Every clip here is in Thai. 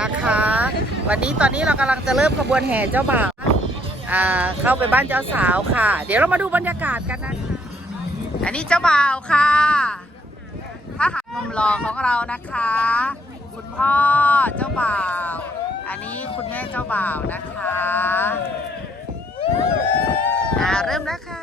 นะคะ วันนี้ตอนนี้เรากำลังจะเริ่มขบวนแห่เจ้าบ่าวเข้าไปบ้านเจ้าสาวค่ะ เดี๋ยวเรามาดูบรรยากาศกันนะคะอันนี้เจ้าบ่าวค่ะทหารหนุ่มหล่อของเรานะคะ คุณพ่อเจ้าบ่าว อันนี้คุณแม่เจ้าบ่าวนะคะเริ่มแล้วค่ะ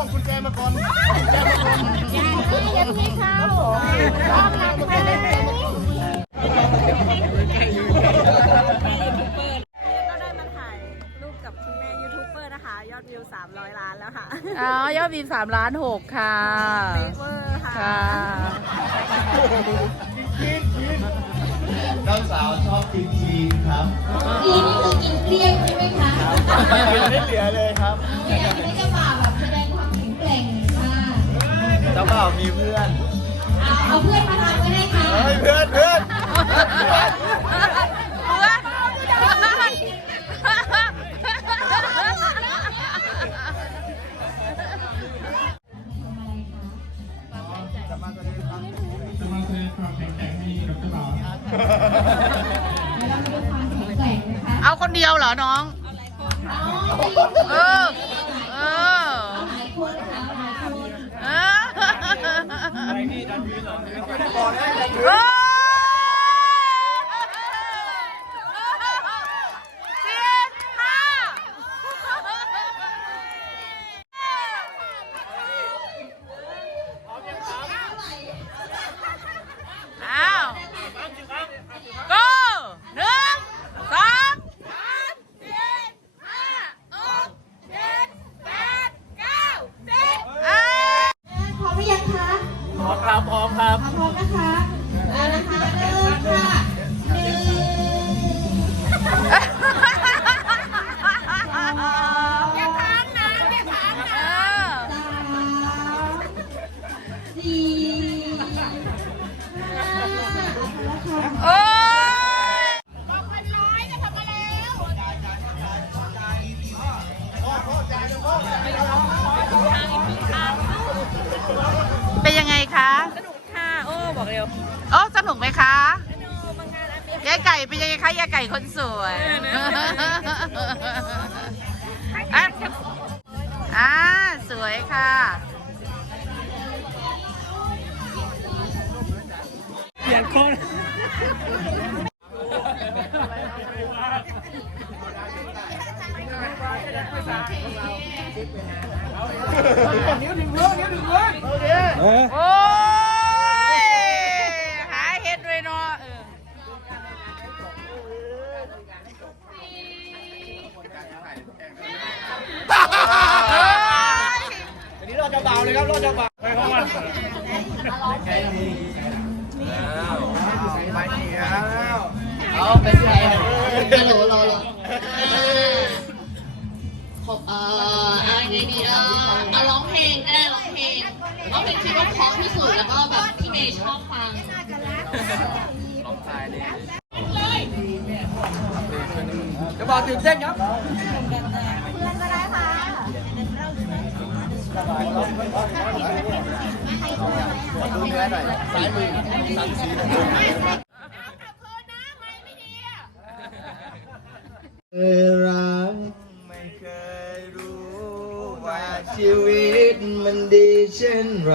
วงระวังร่วงกุญแจมาก่อนกุญแจมาก่อนอย่าพี่เขาชอบทำไปเลยก็ได้มาถ่ายรูปกับคุณแม่ยูทูบเบอร์นะคะยอดวิว300 ล้านแล้วค่ะ อ๋อ ยอดวิวสามล้านหกค่ะเฟเวอร์ค่ะค่ะเจ้าสาวชอบกินจีนครับดีนี่คือกินเกลี้ยงใช่ไหมคะไม่เหลือเลยครับ เจ้าบ่าวมีเพื่อนเอาเอาเพื่อนมาทำก็ได้ค่ะเฮ้ยเพื่อนเพื่อนจะมาแสดงความแข็งแกร่งให้กับเจ้าบ่าวแล้วเราด้วยความแข็งแกร่งนะคะเอาคนเดียวเหรอน้อง เออ เออ เลยเออ โอ้ยเป็นยังไงคะ สนุกค่ะ โอ้ บอกเร็ว โอ้สนุกไหมคะสนุกมางานอันนี้ยายไก่เป็นยังไงคะยายไก่คนสวยอะอ่าสวยค่ะ ลี่ยนคนโอ้ย อเอาไงดีเออเอาร้องเพลงก็ได้ร้องเพลงร้องเพลงที่ว่าเพราะที่สุดแล้วก็แบบที่เมย์ชอบฟังจะบอกตื่นเต้นครับสายมือสันสี เช่นไร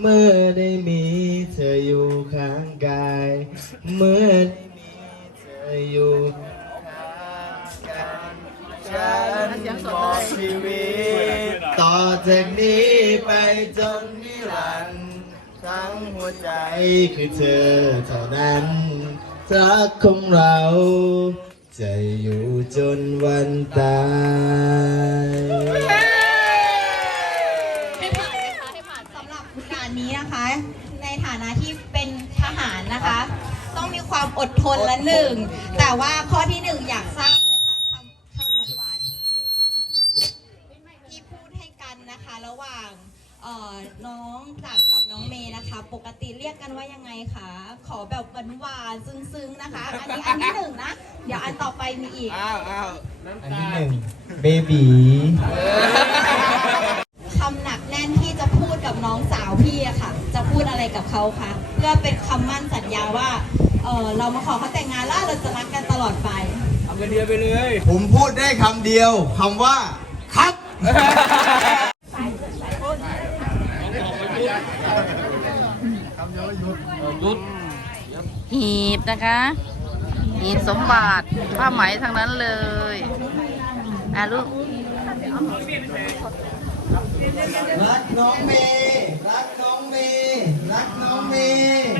เมื่อได้มีเธออยู่ข้างกาย เมื่อได้มีเธออยู่ข้างกันฉันบอกชีวิต ต่อจากนี้ไปจนนิรันดร์ทั้งหัวใจคือเธอเท่านั้นรักของเรา จะอยู่จนวันตาย ให้ผ่านไหมคะให้ผ่านสำหรับการนี้นะคะ ในฐานะที่เป็นทหารนะคะ ต้องมี ความอดทนละหนึ่ง แต่ว่าข้อที่หนึ่งอยากทราบเลยค่ะคำคำหวานๆที่พูดให้กันนะคะ ระหว่างเอ่อน้องจักรกับน้องเมย์นะคะ ปกติเรียกกันว่ายังไงคะ ขอแบบหวานๆซึ้งๆนะคะ อันนี้อันที่หนึ่งนะ เดี๋ยวอันต่อไปมีอีก อ้าวอ้าวอันที่หนึ่งเบบีคำหนักแน่นที่จะพูดกับน้องสาวพี่อะค่ะ จะพูดอะไรกับเขาคะเพื่อเป็นคำมั่นสัญญาว่าเออเรามาขอเขาแต่งงานแล้วเราจะรักกันตลอดไปเอาเงินเดือนไปเลยผมพูดได้คำเดียวคำว่า ครับหีบนะคะ หีบสมบัติผ้าไหมทั้งนั้นเลยอะลูกรักน้องเมย์รักน้องเมย์รักน้องเมย์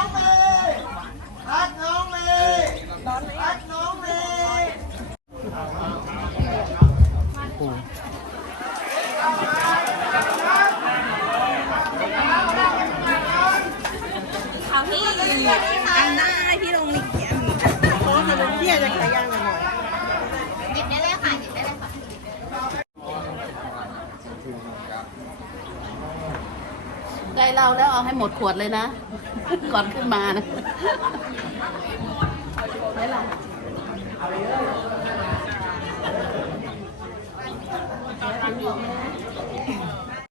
เหล้าแล้วเอาให้หมดขวดเลยนะ ก่อนขึ้นมานะ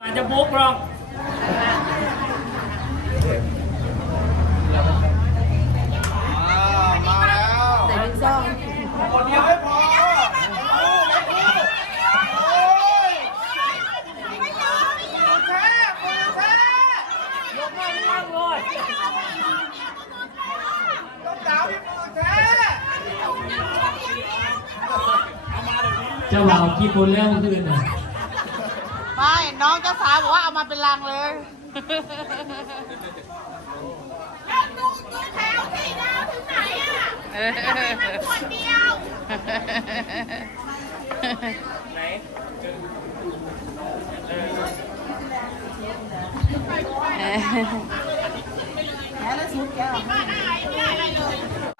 อาจจะบุกหรอก มาแล้ว ใส่ลูกซอง คนเดียวไม่พอ เจ้าบ่าวกี่คนแล้วเมื่อคืนน่ะไม่น้องเจ้าสาวบอกว่าเอามาเป็นลังเลยเออคนเดียวไหนเอาไปพ่อเดือนครับ